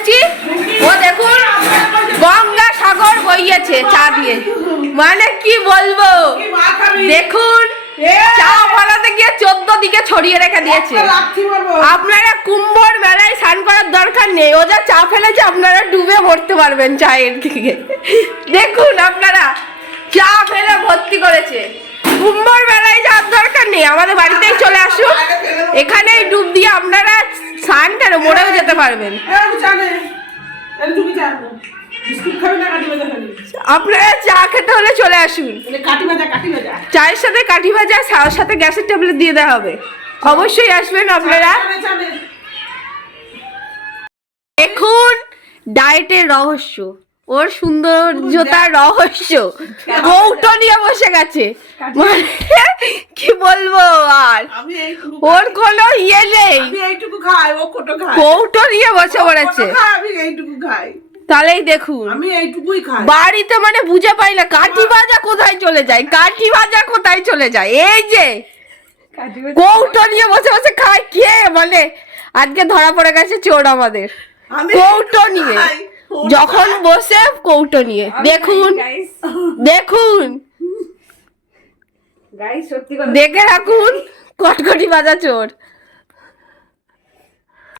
এসেছি, ও দেখুন গঙ্গা সাগর বইয়েছে চা দিয়ে, মানে কি বলবো, দেখুন চা বানাতে গিয়ে 14 দিকে ছড়িয়ে রেখে দিয়েছে। আপনারা কুম্ভর মেলায় স্নান করার দরকার নেই, ও যা চা ফেলেছে আপনারা ডুবে মরতে পারবেন চায়ের দিকে। দেখুন আপনারা চা ফেলে ভর্তি করেছে, কুম্ভর মেলায় যাওয়ার দরকার নেই, আমাদের বাড়িতেই চলে আসুন, এখানেই ডুব দিয়ে আপনারা স্নান কেন মরেও যেতে পারবেন। আপনারা চা খেতে হলে চলে আসুন, চায়ের সাথে কাঠি ভাজা, সাথে গ্যাসের ট্যাবলেট দিয়ে দেওয়া হবে, অবশ্যই আসবেন আপনারা। দেখুন ডায়েটের রহস্য, ওর সৌন্দর্যতার রহস্য, কৌটো নিয়ে বসে গেছে, মানে কি বলবো আর, ওর কোনো ইয়ে নেই, কৌটো নিয়ে বসে পড়েছে। তাহলেই দেখুন বাড়িতে মানে বুঝে পাই না কাঠি ভাজা কোথায় চলে যায়, কাঠি ভাজা কোথায় চলে যায়, এই যে কৌটো নিয়ে বসে বসে খায়, কে মানে আজকে ধরা পড়ে গেছে চোর আমাদের, কৌটো নিয়ে যখন বসে কৌটো নিয়ে, দেখুন দেখুন দেখে রাখুন কটকটি ভাজা চোর।